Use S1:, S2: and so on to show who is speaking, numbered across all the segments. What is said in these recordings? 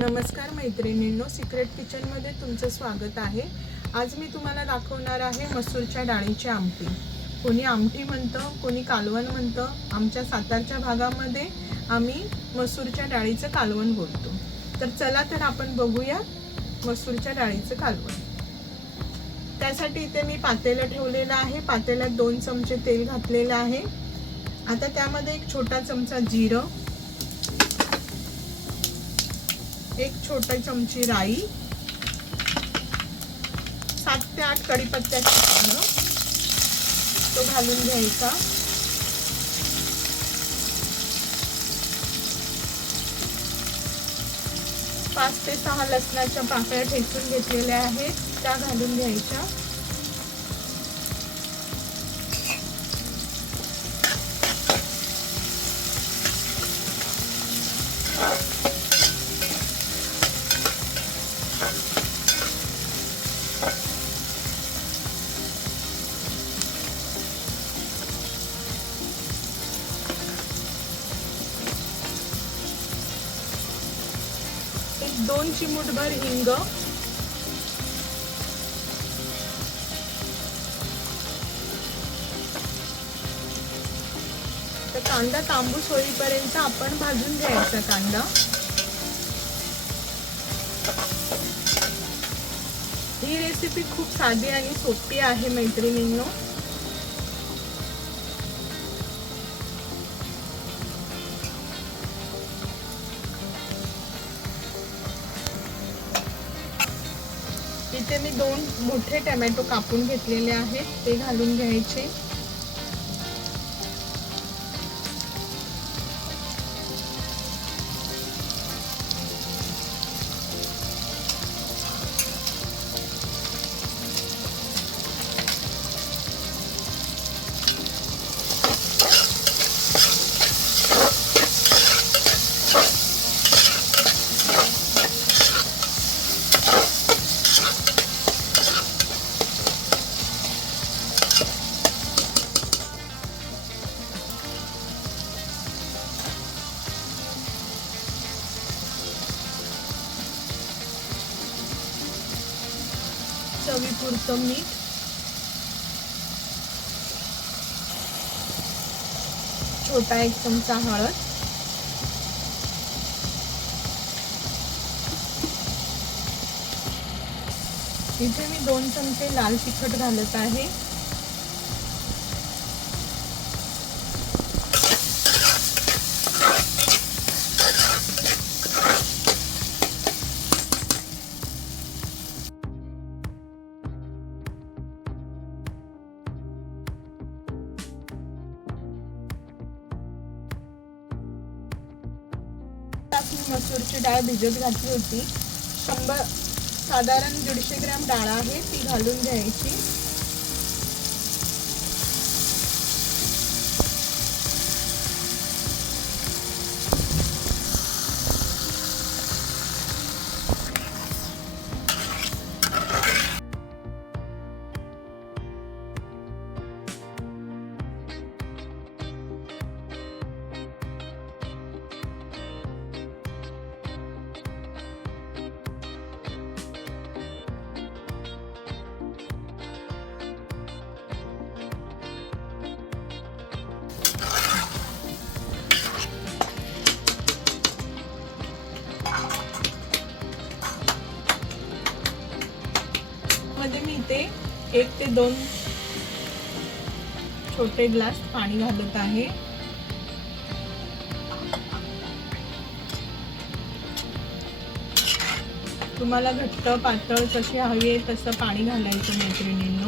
S1: नमस्कार मैत्रिणींनो सिक्रेट किचनमध्ये तुमचं स्वागत आहे. आज मी तुम्हाला दाखवणार आहे मसूरच्या डाळीची आमटी. कोणी आमटी म्हणतं कोणी कालवण म्हणतं आमच्या सातारच्या भागामध्ये आम्ही मसूरच्या डाळीचं कालवण बोलतो. तर चला तर आपण बघूया मसूरच्या डाळीचं कालवण. त्यासाठी इथे मी पातेलं ठेवलेलं आहे. पातेल्यात दोन चमचे तेल घातलेलं आहे. आता त्यामध्ये एक छोटा चमचा जिरं एक छोटा चमची राई सात ते आठ कढीपत्त्याचे पानं तो घालून घ्यायचा. पाच ते सहा लसणाच्या पाकळ्या ठेचून घेतलेल्या आहेत त्या घालून घ्यायच्या. दोन चिमूटभर हिंग. तर कांदा तांबूस होईपर्यंत आपण भाजून घ्यायचा कांदा. ही रेसिपी खूप साधी आणि सोपी आहे मैत्रिणींनो. इथे मी दोन मोठे टमॅटो कापून घेतलेले आहेत ते घालून घ्यायचे. चवीपुरतं मीठ. छोटा एक चमचा हळद. इथे मी दोन चमचे लाल तिखट घालत आहे. मसूरची डाळ भिजत घातली होती. शंभर साधारण दीडशे ग्रॅम डाळ आहे ती घालून घ्यायची. ते एक ते दोन छोटे ग्लास पाणी घालत आहे. तुम्हाला घट्ट पातळ कशी हवी आहे तसं पाणी घालायचं मैत्रिणींनो.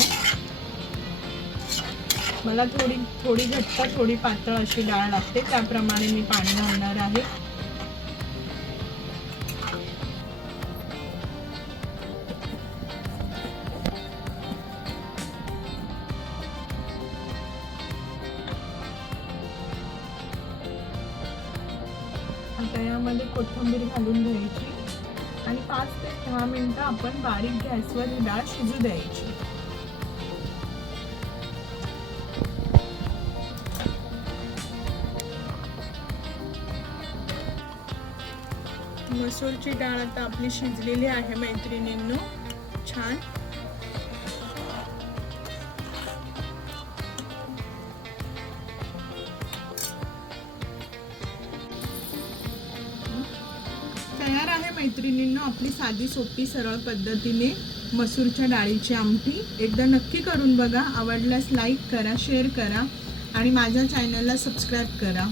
S1: मला थोडी थोडी घट्ट थोडी पातळ अशी डाळ लागते त्याप्रमाणे मी पाणी घालणार आहे. आता यामध्ये कोथिंबीर घालून घ्यायची आणि पाच ते दहा मिनिटं आपण बारीक गॅसवर ही डाळ शिजू द्यायची. मसूरची डाळ आता आपली शिजलेली आहे मैत्रिणींनो. छान. तयार आहे मैत्रिणींनो आपली साधी सोपी सरळ पद्धतीने मसूरच्या डाळीची आमटी. एकदा नक्की करून बघा आवडल्यास लाईक करा शेअर करा आणि माझ्या चॅनलला सबस्क्राईब करा.